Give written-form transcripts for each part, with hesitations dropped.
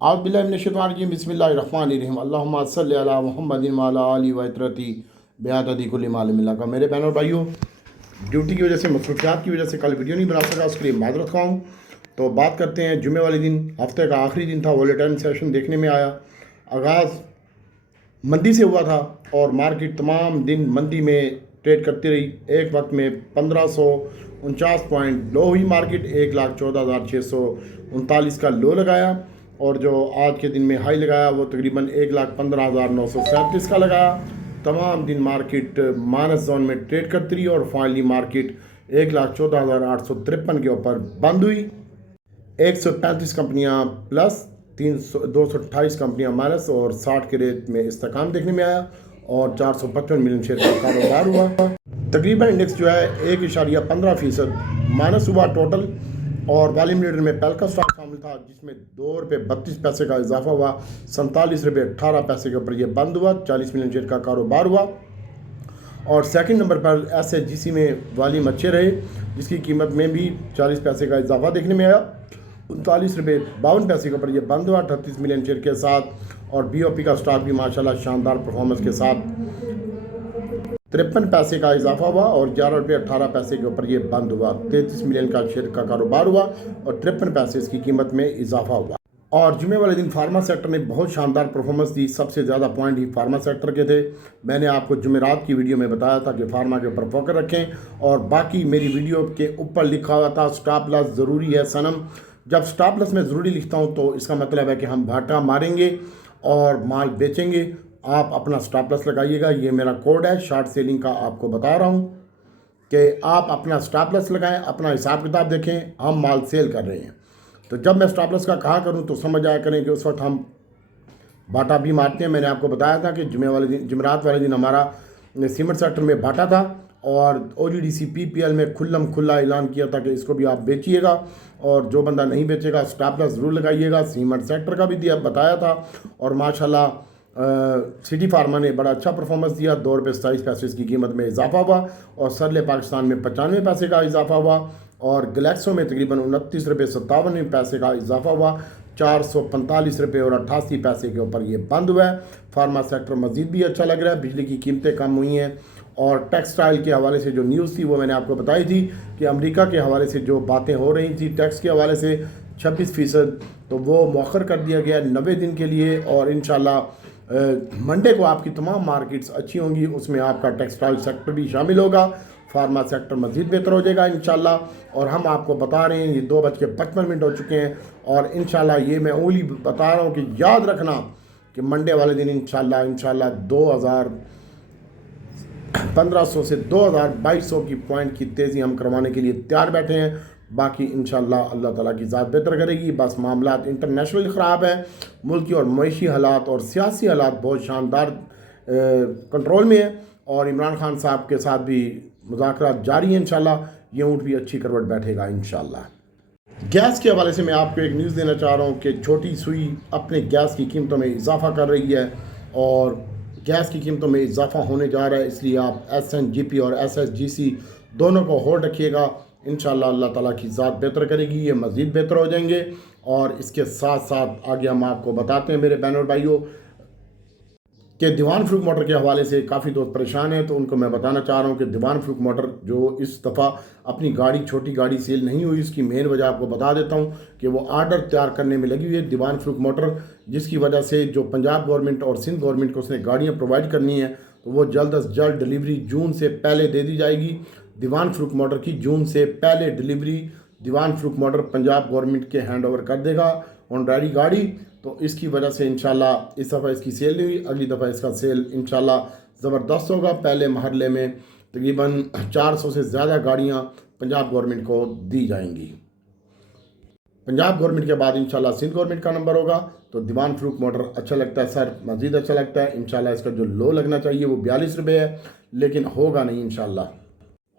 आउज़ुबिल्लाहि बिस्मिल्लाहिर्रहमानिर्रहीम अल्लाहुम्मा सल्लि अला मुहम्मदिन व अला आलि व इतरती बेअददी कुल्ली मालूम का। मेरे बहनों और भाइयों, ड्यूटी की वजह से, मसरूफियात की वजह से कल वीडियो नहीं बना सका, उसके लिए माजरत खाऊँ। तो बात करते हैं जुमे वाले दिन। हफ्ते का आखिरी दिन था, वोलेटाइल सेशन देखने में आया। आगाज़ मंदी से हुआ था और मार्केट तमाम दिन मंदी में ट्रेड करती रही। एक वक्त में 1549 पॉइंट लो हुई मार्केट, 1,14,639 का लो लगाया और जो आज के दिन में हाई लगाया वो तकरीबन 1,15,937 का लगाया। तमाम दिन मार्केट माइनस जोन में ट्रेड करती रही और फाइनली मार्केट 1,14,853 के ऊपर बंद हुई। 135 कंपनियां प्लस, 228 कंपनियां माइनस और 60 के रेट में इस्तेकाम देखने में आया और 455 मिलियन शेयर का कारोबार हुआ। तकरीबन इंडेक्स जो है 1.15% माइनस हुआ टोटल। और वॉल्यूम लीडर में पहल का स्टॉक शामिल था जिसमें ₹2.32 का इजाफा हुआ, ₹47.18 के ऊपर यह बंद हुआ। 40 मिलियन शेयर का कारोबार हुआ। और सेकंड नंबर पर SHGC में वॉल्यूम अच्छे रहे जिसकी कीमत में भी 40 पैसे का इजाफा देखने में आया। ₹39.52 के ऊपर यह बंद हुआ 38 मिलियन शेयर के साथ। और BOP का स्टॉक भी माशाल्लाह शानदार परफॉर्मेंस के साथ 53 पैसे का इजाफा हुआ और ₹11.18 के ऊपर ये बंद हुआ। 33 मिलियन का शेयर का कारोबार हुआ और 53 पैसे इसकी कीमत में इजाफा हुआ। और जुमे वाले दिन फार्मा सेक्टर ने बहुत शानदार परफॉर्मेंस दी। सबसे ज़्यादा पॉइंट ही फार्मा सेक्टर के थे। मैंने आपको जुमेरात की वीडियो में बताया था कि फार्मा के ऊपर फोकस रखें और बाकी मेरी वीडियो के ऊपर लिखा हुआ था स्टॉप लॉस ज़रूरी है सनम। जब स्टॉप लॉस में ज़रूरी लिखता हूँ तो इसका मतलब है कि हम घाटा मारेंगे और माल बेचेंगे। आप अपना स्टॉप लॉस लगाइएगा। ये मेरा कोड है शॉर्ट सेलिंग का, आपको बता रहा हूँ कि आप अपना स्टॉप लॉस लगाएं, अपना हिसाब किताब देखें। हम माल सेल कर रहे हैं तो जब मैं स्टॉप लॉस का कहा करूँ तो समझ आया करें कि उस वक्त हम बाटा भी मारते हैं। मैंने आपको बताया था कि जुमेरात वाले दिन हमारा सीमेंट सेक्टर में बाटा था और OGDC PPL में खुला ऐलान किया था कि इसको भी आप बेचिएगा और जो बंदा नहीं बेचेगा स्टॉप लॉस ज़रूर लगाइएगा। सीमेंट सेक्टर का भी दिया बताया था और माशाल्लाह सिटी फार्मा ने बड़ा अच्छा परफॉर्मेंस दिया। ₹2.27 इसकी कीमत में इजाफा हुआ और सरले पाकिस्तान में 95 पैसे का इजाफा हुआ और गलेक्सो में तकरीबन ₹29.57 का इजाफा हुआ। ₹445.88 के ऊपर ये बंद हुआ है। फार्मा सेक्टर मज़ीद भी अच्छा लग रहा है। बिजली की कीमतें कम हुई हैं और टेक्सटाइल के हवाले से जो न्यूज़ थी वो मैंने आपको बताई थी कि अमेरिका के हवाले से जो बातें हो रही थी टैक्स के हवाले से 26%, तो वो मौखर कर दिया गया 90 दिन के लिए। और इंशाल्लाह मंडे को आपकी तमाम मार्केट्स अच्छी होंगी, उसमें आपका टेक्सटाइल सेक्टर भी शामिल होगा। फार्मा सेक्टर मज़ीद बेहतर हो जाएगा इंशाल्लाह। और हम आपको बता रहे हैं ये 2:55 हो चुके हैं और इंशाल्लाह ये मैं ओनली बता रहा हूँ कि याद रखना कि मंडे वाले दिन इंशाल्लाह 1500 से 2200 की पॉइंट की तेज़ी हम करवाने के लिए तैयार बैठे हैं। बाकी इंशाल्लाह अल्लाह ताला की ज़ात बेहतर करेगी। बस मामलात इंटरनेशनल ख़राब है, मुल्की और मईशी हालात और सियासी हालात बहुत शानदार कंट्रोल में है और इमरान खान साहब के साथ भी मुज़ाकरात जारी हैं। इंशाल्लाह ये ऊँट भी अच्छी करवट बैठेगा इंशाल्लाह। गैस के हवाले से मैं आपको एक न्यूज़ देना चाह रहा हूँ कि छोटी सुई अपने गैस की कीमतों में इजाफा कर रही है और गैस की कीमतों में इजाफा होने जा रहा है, इसलिए आप SNGP और SHGC दोनों को होल्ड रखिएगा। इंशाल्लाह अल्लाह ताला की ज़ात बेहतर करेगी, ये मज़ीद बेहतर हो जाएंगे। और इसके साथ साथ आगे हम आपको बताते हैं मेरे बहनों और भाइयों कि दीवान फ्रूक मोटर के हवाले से काफ़ी दोस्त परेशान हैं, तो उनको मैं बताना चाह रहा हूँ कि दीवान फ्रूक मोटर जो इस दफ़ा अपनी छोटी गाड़ी सेल नहीं हुई, इसकी मेन वजह आपको बता देता हूँ कि वो आर्डर तैयार करने में लगी हुई है दीवान फ्रूक मोटर, जिसकी वजह से जो पंजाब गवर्नमेंट और सिंध गवर्नमेंट को उसने गाड़ियाँ प्रोवाइड करनी है तो वो जल्द अज जल्द डिलीवरी जून से पहले दे दी जाएगी। दीवान फ्रूक मोटर की जून से पहले डिलीवरी दीवान फ्रूक मोटर पंजाब गवर्नमेंट के हैंड ओवर कर देगा ऑनरेडी गाड़ी। तो इसकी वजह से इंशाल्लाह इस दफ़ा इसकी सेल नहीं हुई, अगली दफ़ा इसका सेल इंशाल्लाह ज़बरदस्त होगा। पहले महल्ले में तकरीबन 400 से ज़्यादा गाड़ियाँ पंजाब गवर्नमेंट को दी जाएंगी। पंजाब गवर्नमेंट के बाद इंशाल्लाह सिंध गवर्नमेंट का नंबर होगा। तो दीवान फ्रूक मोटर अच्छा लगता है सर, मज़ीद अच्छा लगता है। इंशाल्लाह इसका जो लो लगना चाहिए वो ₹42 है, लेकिन होगा नहीं इंशाल्लाह।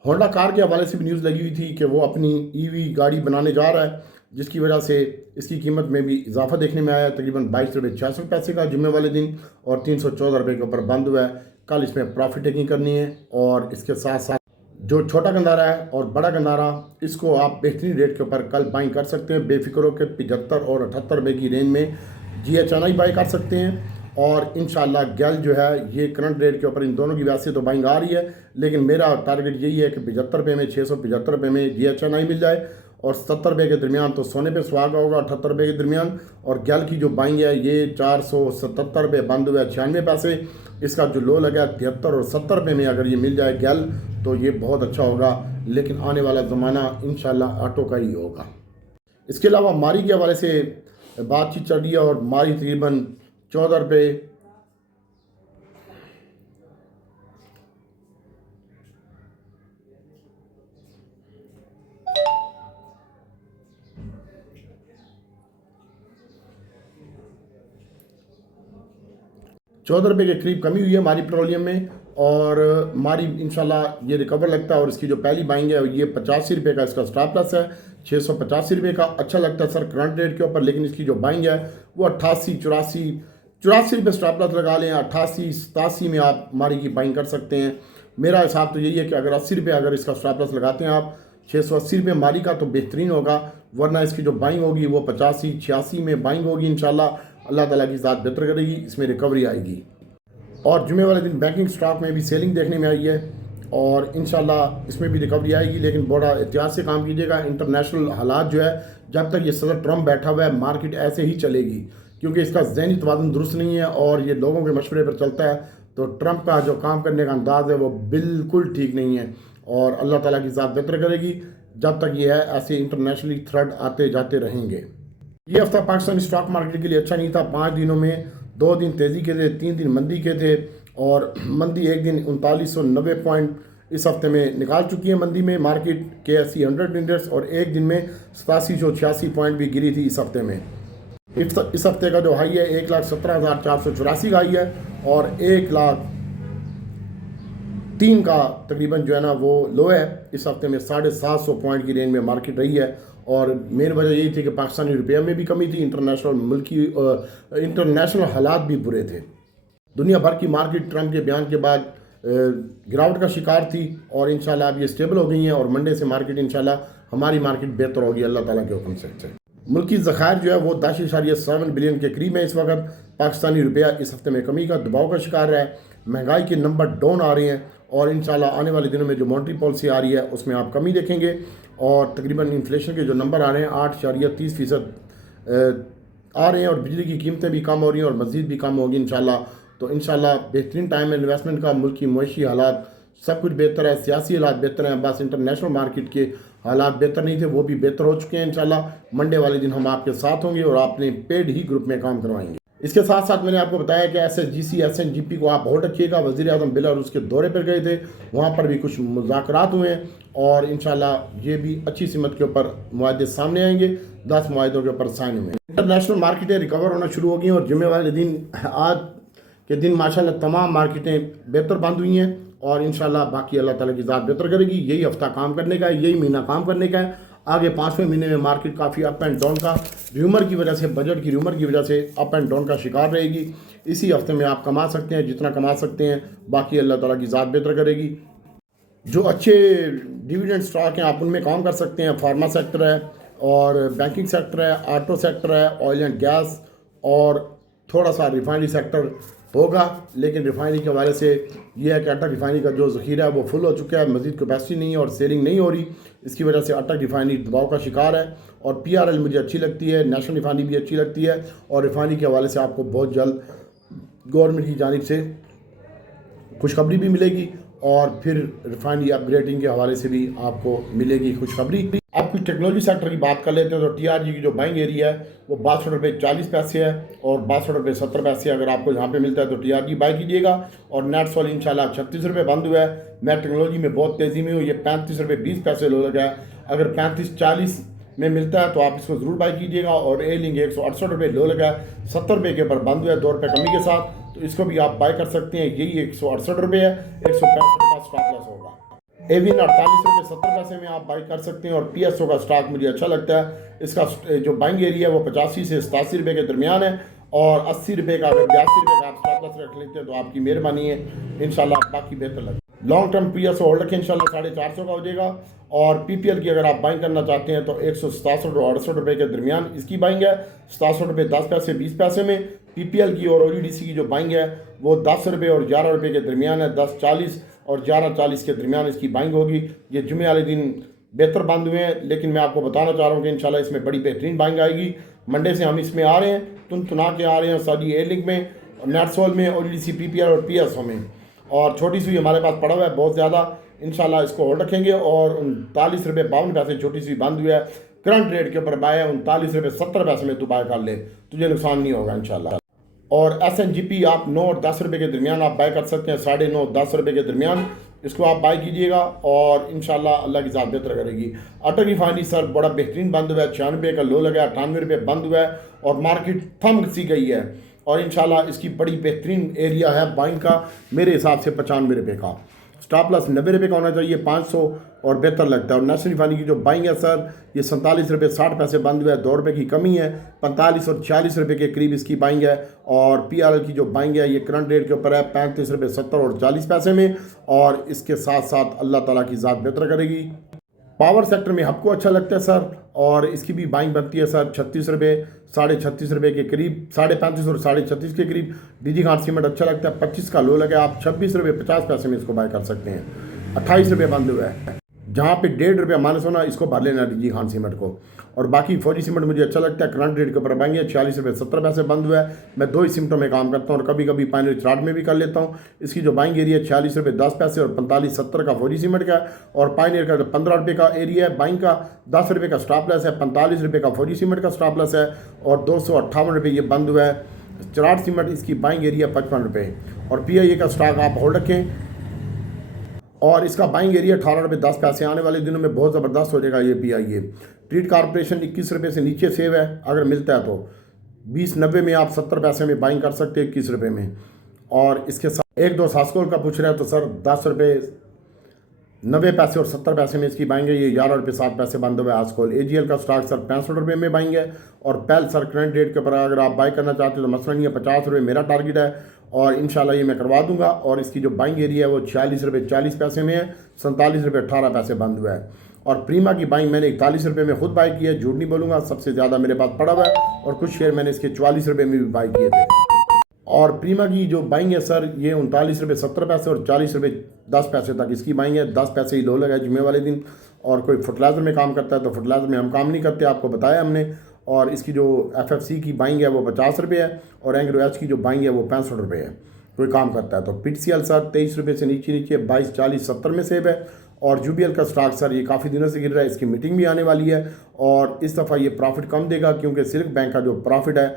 होंडा कार के हवाले से भी न्यूज़ लगी हुई थी कि वो अपनी EV गाड़ी बनाने जा रहा है, जिसकी वजह से इसकी कीमत में भी इजाफा देखने में आया। तकरीबन ₹22.66 का जुम्मे वाले दिन और ₹314 के ऊपर बंद हुआ है। कल इसमें प्रॉफिट टेकिंग करनी है और इसके साथ साथ जो छोटा गंदारा है और बड़ा गंदारा, इसको आप बेहतरीन रेट के ऊपर कल बाइंग कर सकते हैं। बेफिक्र हो के 75 और 78 रुपये की रेंज में GHNI बाई कर सकते हैं। और इंशाल्लाह गैल जो है ये करंट रेट के ऊपर इन दोनों की वैसे तो बाइंग आ रही है, लेकिन मेरा टारगेट यही है कि 75 रुपये में, 675 रुपये में GHNI मिल जाए और 70 रुपये के दरमियान तो सोने पे सुहागा होगा 78 रुपये के दरमियान। और गैल की जो बाइंग है ये 477 रुपये बंद हुआ है 96 पैसे। इसका जो लो लगा है 73 और 70 रुपये में अगर ये मिल जाए गैल तो ये बहुत अच्छा होगा। लेकिन आने वाला ज़माना इंशाल्लाह ऑटो का ही होगा। इसके अलावा मारी के हवाले से बातचीत चल रही है और मारी तकरीबन 14 रुपये के करीब कमी हुई है मारी पेट्रोलियम में। और मारी इंशाल्लाह ये रिकवर लगता है। और इसकी जो पहली बाइंग है ये 85 रुपये का इसका स्टॉप लॉस है, 685 रुपये का। अच्छा लगता है सर करंट रेट के ऊपर, लेकिन इसकी जो बाइंग है वो 88, 84 रुपये स्टॉप लॉस लगा लें। 88, 87 में आप मारी की बाइंग कर सकते हैं। मेरा हिसाब तो यही है कि अगर 80 रुपये अगर इसका स्टॉप लॉस लगाते हैं आप 680 रुपये मारी का तो बेहतरीन होगा, वरना इसकी जो बाइंग होगी वो 85, 86 में बाइंग होगी। इंशाल्लाह अल्लाह ताला की ज़ात बेहतर करेगी, इसमें रिकवरी आएगी। और जुमे वाले दिन बैंकिंग स्टॉक में भी सेलिंग देखने में आई है और इंशाल्लाह इसमें भी रिकवरी आएगी। लेकिन बड़ा एहतियात से काम कीजिएगा। इंटरनेशनल हालात जो है, जब तक ये सदर ट्रम्प बैठा हुआ है मार्केट ऐसे ही चलेगी, क्योंकि इसका ज़हनी तवाज़ुन दुरुस्त नहीं है और ये लोगों के मशवरे पर चलता है। तो ट्रम्प का जो काम करने का अंदाज़ है वो बिल्कुल ठीक नहीं है और अल्लाह ताला की ज़ात बेहतर करेगी। जब तक ये है ऐसे इंटरनेशनली थ्रेड आते जाते रहेंगे। ये हफ्ता पाकिस्तानी स्टॉक मार्केट के लिए अच्छा नहीं था। 5 दिनों में 2 दिन तेज़ी के थे, 3 दिन मंदी के थे। और मंदी एक दिन 3990 पॉइंट इस हफ्ते में निकाल चुकी है मंदी में मार्केट KSE 100 इंडेक्स। और एक दिन में 8786 पॉइंट भी गिरी थी इस हफ्ते में। इस हफ्ते का जो हाई है 1,17,484 का हाई है और 1,03,000 का तकरीबन जो है ना वो लो है। इस हफ्ते में 750 पॉइंट की रेंज में मार्केट रही है। और मेन वजह यही थी कि पाकिस्तानी रुपये में भी कमी थी, इंटरनेशनल हालात भी बुरे थे। दुनिया भर की मार्केट ट्रम्प के बयान के बाद गिरावट का शिकार थी और इंशाल्लाह अब ये स्टेबल हो गई हैं और मंडे से मार्केट इंशाल्लाह हमारी मार्केट बेहतर होगी अल्लाह ताला के हुक्म से। मुल्की ज़खायर जो है वो 10.7 बिलियन के करीब है इस वक्त। पाकिस्तानी रुपया इस हफ्ते में कमी का दबाव का शिकार रहा है। महंगाई के नंबर डाउन आ रहे हैं और इंशाल्लाह आने वाले दिनों में जो मॉनेटरी पॉलिसी आ रही है उसमें आप कमी देखेंगे। और तकरीबन इन्फ्लेशन के जो नंबर आ रहे हैं 8.30% आ रहे हैं और बिजली की कीमतें भी कम हो रही हैं और मज़ीद भी कम होगी इंशाल्लाह। तो इंशाल्लाह बेहतरीन टाइम है इन्वेस्टमेंट का। मुल्क की मुआशी हालात सब कुछ बेहतर है, सियासी हालात बेहतर हैं, बस इंटरनेशनल मार्केट के हालात बेहतर नहीं थे, वो भी बेहतर हो चुके हैं। इंशाल्लाह मंडे वाले दिन हम आपके साथ होंगे और आपने पेड ही ग्रुप में काम करवाएंगे। इसके साथ साथ मैंने आपको बताया कि SSGC SNGP को आप होल्ड रखिएगा। वज़ीर आज़म बेलारूस के दौरे पर गए थे, वहाँ पर भी कुछ मुज़ाकरात हुए हैं और इंशाल्लाह ये भी अच्छी सिमत के ऊपर मुआहदे सामने आएंगे। 10 मुआहदों के ऊपर साइन हुए। इंटरनेशनल मार्केटें रिकवर होना शुरू हो गई और जुमे वाले दिन आज के दिन माशाल्लाह तमाम मार्केटें बेहतर बंद हुई हैं और इंशाल्लाह बाकी अल्लाह ताला की ज़ात बेहतर करेगी। यही हफ्ता काम करने का है, यही महीना काम करने का है। आगे 5वें महीने में मार्केट काफ़ी अप एंड डाउन का र्यूमर की वजह से, बजट की र्यूमर की वजह से अप एंड डाउन का शिकार रहेगी। इसी हफ्ते में आप कमा सकते हैं जितना कमा सकते हैं, बाकी अल्लाह ताला की ज़ात बेहतर करेगी। जो अच्छे डिविडेंड स्टॉक हैं आप उनमें काम कर सकते हैं। फार्मा सेक्टर है और बैंकिंग सेक्टर है, ऑटो सेक्टर है, ऑयल एंड गैस और थोड़ा सा रिफाइनरी सेक्टर होगा। लेकिन रिफाइनरी के हवाले से ये है कि अटक रिफाइनरी का जो ज़ख़ीरा है वो फुल हो चुका है, मज़ीद कैपेसिटी नहीं है और सेलिंग नहीं हो रही। इसकी वजह से अटक रिफाइनरी दबाव का शिकार है। और PRL मुझे अच्छी लगती है, नेशनल रिफाइनरी भी अच्छी लगती है और रिफाइनरी के हवाले से आपको बहुत जल्द गवर्नमेंट की जानिब से खुशखबरी भी मिलेगी और फिर रिफाइनरी अपग्रेडिंग के हवाले से भी आपको मिलेगी खुशखबरी। आप कुछ टेक्नोलॉजी सेक्टर की बात कर लेते हैं तो TRG की जो बाइंग एरिया है वो 62 रुपये 40 पैसे है और 62 रुपये 70 पैसे अगर आपको यहाँ पे मिलता है तो TRG बाई कीजिएगा। और नेटसोल इंशाल्लाह 36 रुपये बंद हुआ है। मैं टेक्नोलॉजी में बहुत तेज़ी में हूँ, ये 35 रुपये 20 पैसे लो लगा है। अगर 35-40 में मिलता है तो आप इसको ज़रूर बाई कीजिएगा। और एलिंग 168 रुपये लो लगा है, 70 रुपये के ऊपर बंद हुआ है 2 रुपये कमी के साथ, तो इसको भी आप बाई कर सकते हैं। यही 168 रुपये है, 165 का स्टॉप लॉस होगा। एविन 48 रुपये 70 पैसे में आप बाई कर सकते हैं। और PSO का स्टॉक मुझे अच्छा लगता है, इसका जो बाइंग एरिया है वो 85 से 87 रुपये के दरमियान है और 80 रुपये का अगर 82 रुपये का आप स्टॉप लॉस रख लेते हैं तो आपकी मेहरबानी है, इंशाल्लाह बाकी बेहतर लगे। लॉन्ग टर्म PSO होल्ड रखें, इंशाल्लाह 450 का हो जाएगा। और PPL की अगर आप बाइंग करना चाहते हैं तो 167 और 68 रुपये के दरमियान इसकी बाइंग है। 67 रुपये 10 पैसे 20 पैसे में। PPL की और OGDC की जो बाइंग है वो 10 रुपये और 11 रुपये के दरमियान है। 10.40 और 11.40 के दरमियान इसकी बाइंग होगी। ये जुमे वाले दिन बेहतर बंद हुए हैं, लेकिन मैं आपको बताना चाह रहा हूँ कि इंशाल्लाह इसमें बड़ी बेहतरीन बाइंग आएगी। मंडे से हम इसमें आ रहे हैं, तुना के आ रहे हैं सारी ए लिंक में, नेटसोल में, OGDC PPL और PSO में। और छोटी सुई हमारे पास पड़ा हुआ है बहुत ज़्यादा, इंशाल्लाह इसको होल्ड रखेंगे। और 39 रुपये 52 पैसे छोटी सुई बंद हुआ है। करंट रेट के ऊपर बाय है 39 रुपये 70 पैसे में तू बाय कर ले, तुझे नुकसान नहीं होगा इंशाल्लाह। और SNGP आप 9 और 10 रुपये के दरमियान आप बाय कर सकते हैं, 9.5 10 रुपये के दरमियान इसको आप बाय कीजिएगा और इंशाल्लाह अल्लाह की ज़ात बेहतर करेगी। अटल रिफाइनरी सर बड़ा बेहतरीन बंद हुआ है, 96 का लो लगा, 98 रुपये बंद हुआ है और मार्केट थम सी गई है। और इंशाल्लाह इसकी बड़ी बेहतरीन एरिया है बाइंग का, मेरे हिसाब से 95 रुपये का। स्टॉप लॉस 90 रुपये का होना चाहिए, 500 और बेहतर लगता है। और नेशनल रिफाइनरी की जो बाइंग है सर ये 47 रुपये 60 पैसे बंद हुआ है, 2 रुपये की कमी है। 45 और 46 रुपये के करीब इसकी बाइंग है। और PRL की जो बाइंग है ये करंट रेट के ऊपर है 35 रुपये 70 और 40 पैसे में। और इसके साथ साथ अल्लाह ताला की ज़ात बेहतर करेगी। पावर सेक्टर में आपको अच्छा लगता है सर, और इसकी भी बाइंग बनती है सर 36 रुपये 36.5 रुपये के करीब, 35.5 और 36.5 के करीब। DG खान सीमेंट अच्छा लगता है, 25 का लो लगा, आप 26 रुपये 50 पैसे में इसको बाय कर सकते हैं। 28 रुपये बंद हुआ है, जहाँ पे 1.5 रुपये माइनस होना इसको भर लेना DG खान सीमेंट को। और बाकी फौजी सीमेंट मुझे अच्छा लगता है, करंट रेट के ऊपर बाइंग है, 46 रुपये 70 पैसे बंद हुआ है। मैं 2 ही सीमेंटों में काम करता हूँ और कभी कभी पाइनरी चार्ट में भी कर लेता हूँ। इसकी जो बाइंग एरिया है 46 रुपये 10 पैसे और 45.70 का फौजी सीमेंट का है। और पाइनियर का 15 रुपये का एरिया है बाइंग का, 10 रुपये का स्टॉप लॉस है, 45 रुपये का फौजी सीमेंट का स्टॉप लॉस है और 258 रुपये ये बंद हुआ है। चराट सीमेंट इसकी बाइंग एरिया 55 रुपये। और PIA का स्टॉक आप होल्ड रखें और इसका बाइंग एरिया 18 रुपये 10 पैसे। आने वाले दिनों में बहुत ज़बरदस्त हो जाएगा ये PIA। ट्रीट कॉर्पोरेशन 21 रुपये से नीचे सेव है, अगर मिलता है तो 20.90 में आप 70 पैसे में बाइंग कर सकते हैं 21 रुपये में। और इसके साथ 1-2 सास्कोल का पूछ रहे हैं तो सर 10 रुपये 90 पैसे और 70 पैसे में इसकी बाइंग है, ये 11 रुपये 7 पैसे बंद हुआ है आस्कोल। AGL का स्टॉक सर 65 रुपये में बाइंग है। और PEL सर करंट रेट के ऊपर अगर आप बाई करना चाहते हो तो मसला नहीं है, 50 रुपये मेरा टारगेट है और इंशाल्लाह ये मैं करवा दूंगा। और इसकी जो बाइंग एरिया है वो 46 रुपये 40 पैसे में है, 47 रुपये 18 पैसे बंद हुआ है। और प्रीमा की बाइंग मैंने 41 रुपये में खुद बाई की है, झूठ नहीं बोलूँगा, सबसे ज़्यादा मेरे पास पड़ा हुआ है। और कुछ शेयर मैंने इसके 44 रुपये में भी बाई किए थे। और प्रीमा की जो बाइंग है सर ये 39 रुपये 70 पैसे और 40 रुपये 10 पैसे तक इसकी बाइंग है। 10 पैसे ही लो लगा है जुमे वाले दिन। और कोई फर्टिलाइज़र में काम करता है तो फर्टिलाइज़र में हम काम नहीं करते, आपको बताया हमने। और इसकी जो FFC की बाइंग है वो 50 रुपये है और एंग्रो एच की जो बाइंग है वो 65 रुपये है, कोई काम करता है तो। PTCL सर 23 रुपये से नीचे 22, 40, 70 में सेव है। और JUBL का स्टॉक सर ये काफ़ी दिनों से गिर रहा है, इसकी मीटिंग भी आने वाली है और इस दफ़ा ये प्रॉफिट कम देगा क्योंकि सिल्क बैंक का जो प्रॉफिट है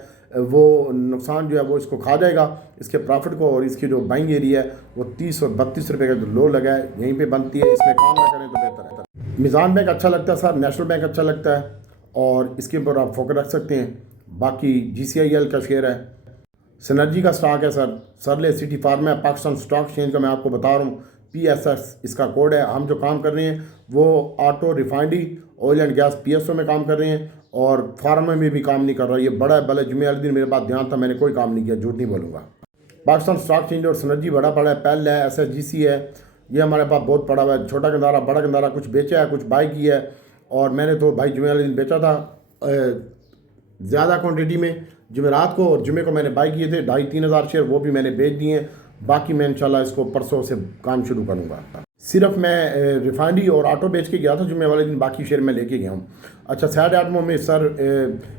वो नुकसान जो है वो इसको खा जाएगा इसके प्रॉफिट को। और इसकी जो बाइंग एरिया है वो 30 और 32 रुपये का जो लो लगा है यहीं पे बनती है, इसमें काम ना करें तो बेहतर है। मिज़ान बैंक अच्छा लगता है सर, नेशनल बैंक अच्छा लगता है और इसके ऊपर आप फोकस रख सकते हैं। बाकी GCIL का शेयर है, सिनर्जी का स्टॉक है सर, सरले सिटी फार्मा है, पाकिस्तान स्टॉक एक्सचेंज का मैं आपको बता रहा हूँ, PSS इसका कोड है। हम जो काम कर रहे हैं वो auto refinery oil and gas PSO में काम कर रहे हैं और फार्मा में भी काम नहीं कर रहा। ये बड़ा है, भले जुमे वाले दिन मेरे पास ध्यान था, मैंने कोई काम नहीं किया, झूठ नहीं बोलूँगा। पाकिस्तान स्टॉक एक्सचेंज और सिनर्जी बड़ा पड़ा है, PEL है, SSGC है, ये हमारे पास बहुत पड़ा हुआ है। छोटा गंदारा बड़ा गंदारा कुछ बेचा है, कुछ बाई किया है। और मैंने तो भाई जुमे वाले दिन बेचा था ज़्यादा क्वान्टिटी में जुमेरात को, और जुमे को मैंने बाई किए थे 2,500-3 हज़ार शेयर, वो भी मैंने बेच दिए हैं। बाकी मैं इंशाल्लाह इसको परसों से काम शुरू करूँगा। सिर्फ मैं रिफाइनरी और ऑटो बेच के गया था जुमे वाले दिन, बाकी शेयर मैं लेके गया हूँ। अच्छा, सैड आइटमों में सर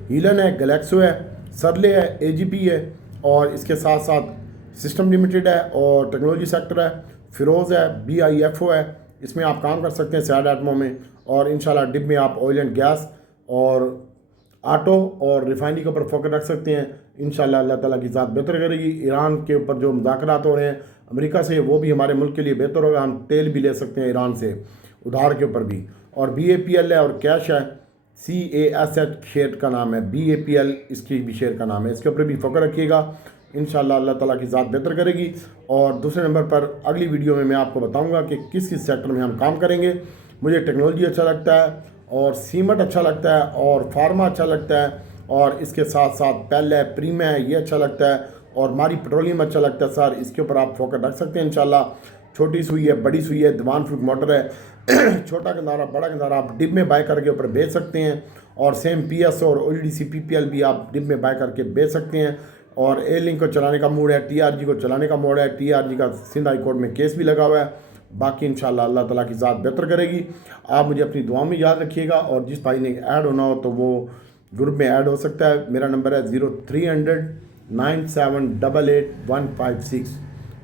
हीलन है, गैलेक्सो है, सरले है, AGP है और इसके साथ साथ सिस्टम लिमिटेड है और टेक्नोलॉजी सेक्टर है, फिरोज़ है, BIFO है, इसमें आप काम कर सकते हैं सैड आइटमों में। और इंशाल्लाह डिप में आप ऑयल एंड गैस और ऑटो और रिफाइनरी के ऊपर फोकस रख सकते हैं। इंशाल्लाह अल्लाह ताला की ज़ात बेहतर करेगी। ईरान के ऊपर जो मुज़ाकरात हो रहे हैं अमेरिका से, वो भी हमारे मुल्क के लिए बेहतर होगा, हम तेल भी ले सकते हैं ईरान से उधार के ऊपर भी। और BAPL है और कैश है, CASH शेयर का नाम है, BAPL इसकी भी शेयर का नाम है, इसके ऊपर भी फोकस रखिएगा। इंशाल्लाह अल्लाह ताला की ज़ात बेहतर करेगी। और दूसरे नंबर पर अगली वीडियो में मैं आपको बताऊँगा कि किस किस सेक्टर में हम काम करेंगे। मुझे टेक्नोलॉजी अच्छा लगता है और सीमेंट अच्छा लगता है और फार्मा अच्छा लगता है और इसके साथ साथ PEL है, प्रीमा है, ये अच्छा लगता है और हमारी पेट्रोलियम अच्छा लगता है सर, इसके ऊपर आप फोकस रख सकते हैं इंशाल्लाह। छोटी सुई है, बड़ी सुई है, दीवान फ्रूट मोटर है, छोटा गंदारा, बड़ा गंदारा आप डिब में बाय करके ऊपर बेच सकते हैं। और सेम PS और ODC PPL भी आप डिब में बाय करके बेच सकते हैं। और ए लिंक को चलाने का मूड है, TRG को चलाने का मूड है। TRG का सिंध हाई कोर्ट में केस भी लगा हुआ है। बाकी इंशाल्लाह अल्लाह ताला की ज़ात बेहतर करेगी। आप मुझे अपनी दुआ में याद रखिएगा, और जिस भाई ने ऐड होना हो तो वो ग्रुप में ऐड हो सकता है। मेरा नंबर है 0300 9788 156,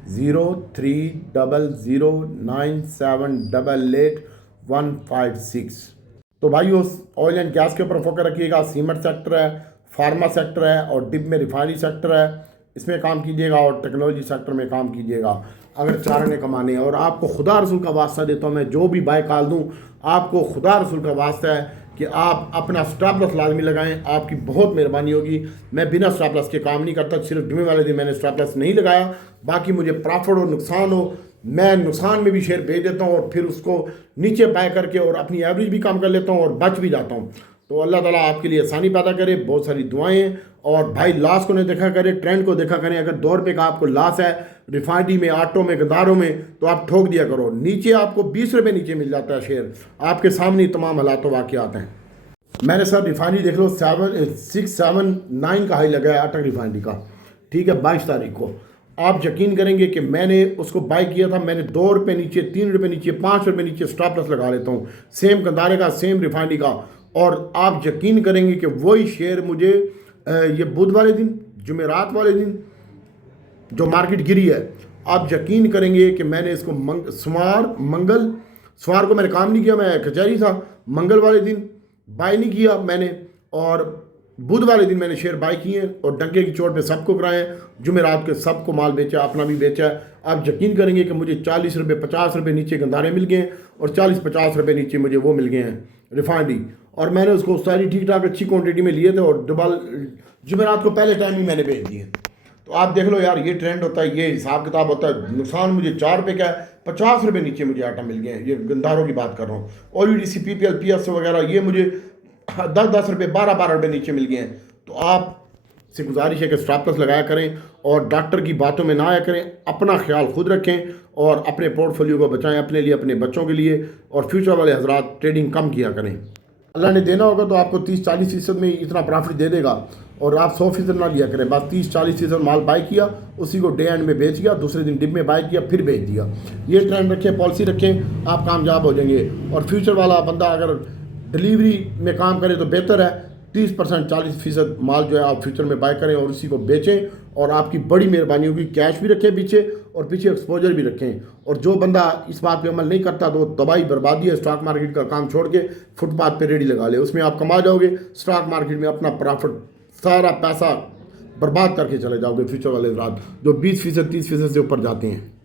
03009788 तो भाई उस ऑयल एंड गैस के ऊपर फोकस रखिएगा। सीमेंट सेक्टर है, फार्मा सेक्टर है, और डिब में रिफाइनरी सेक्टर है, इसमें काम कीजिएगा। और टेक्नोलॉजी सेक्टर में काम कीजिएगा अगर चाराने कमाने हैं। और आपको खुदा रसूल का वास्ता देता हूँ, मैं जो भी बाय कॉल दूँ आपको खुदा रसूल का वास्ता है कि आप अपना स्टॉप लॉस लाजमी लगाएं, आपकी बहुत मेहरबानी होगी। मैं बिना स्टॉप लॉस के काम नहीं करता, सिर्फ जुमे वाले दिन मैंने स्टॉप लॉस नहीं लगाया। बाकी मुझे प्रॉफिट हो नुकसान हो, मैं नुकसान में भी शेयर बेच देता हूँ और फिर उसको नीचे बाय करके और अपनी एवरेज भी कम कर लेता हूँ और बच भी जाता हूँ। तो अल्लाह ताला आपके लिए आसानी पैदा करे। बहुत सारी दुआएं। और भाई लॉस को नहीं देखा करें, ट्रेंड को देखा करें। अगर 2 रुपये का आपको लॉस है रिफाइनरी में, आटो में, गंदारों में, तो आप ठोक दिया करो। नीचे आपको 20 रुपये नीचे मिल जाता है शेयर, आपके सामने तमाम हालात वाक़यात हैं। मैंने सर रिफाइनरी देख लो 679 का हाई लगा है अटक रिफाइनरी का, ठीक है, 22 तारीख को। आप यकीन करेंगे कि मैंने उसको बाय किया था, मैंने 2 रुपये नीचे, 3 रुपये नीचे, 5 रुपये नीचे स्टॉप लॉस लगा लेता हूँ, सेम गंदारे का, सेम रिफाइनरी का। और आप यकीन करेंगे कि वही शेयर मुझे ये बुध वाले दिन, जुमेरात वाले दिन जो मार्केट गिरी है, आप यकीन करेंगे कि मैंने इसको सवार को मैंने काम नहीं किया, मैं कचहरी था। मंगल वाले दिन बाय नहीं किया मैंने, और बुध वाले दिन मैंने शेयर बाय किए और डंके की चोट पे सबको कराए। जुमेरात के सबको माल बेचा, अपना भी बेचा। आप यकीन करेंगे कि मुझे 40 रुपये 50 रुपये नीचे गंदारे मिल गए और 40-50 रुपये नीचे मुझे वो मिल गए हैं रिफाइनरी। और मैंने उसको सारी ठीक ठाक अच्छी क्वांटिटी में लिए थे और जुमेरात को पहले टाइम ही मैंने बेच दिए। तो आप देख लो यार, ये ट्रेंड होता है, ये हिसाब किताब होता है। नुकसान मुझे 4 रुपये का है, 50 रुपये नीचे मुझे आटा मिल गए हैं। ये गंदारों की बात कर रहा हूँ। ODC PPL PS वगैरह ये मुझे 10-10 रुपये 12-12 रुपये नीचे मिल गए हैं। तो आप से गुजारिश है कि स्टॉप लॉस लगाया करें और डॉक्टर की बातों में ना आया करें। अपना ख्याल खुद रखें और अपने पोर्टफोलियो को बचाएं, अपने लिए, अपने बच्चों के लिए। और फ्यूचर वाले हजरात ट्रेडिंग कम किया करें। अल्लाह ने देना होगा तो आपको 30-40% में इतना प्रॉफिट दे देगा। और आप 100% ना लिया करें, बस 30-40% माल बाय किया, उसी को डे एंड में बेच दिया, दूसरे दिन डिप में बाय किया, फिर बेच दिया। ये ट्रेंड रखें, पॉलिसी रखें, आप कामयाब हो जाएंगे। और फ्यूचर वाला बंदा अगर डिलीवरी में काम करे तो बेहतर है। 30% 40% माल जो है आप फ्यूचर में बाय करें और उसी को बेचें, और आपकी बड़ी मेहरबानी होगी। कैश भी रखें पीछे और पीछे एक्सपोजर भी रखें। और जो बंदा इस बात पे अमल नहीं करता तो तबाही बर्बादी है। स्टॉक मार्केट का काम छोड़ के फुटपाथ पे रेडी लगा ले, उसमें आप कमा जाओगे। स्टॉक मार्केट में अपना प्रॉफिट सारा पैसा बर्बाद करके चले जाओगे। फ्यूचर वाले रात जो 20% 30% से ऊपर जाते हैं।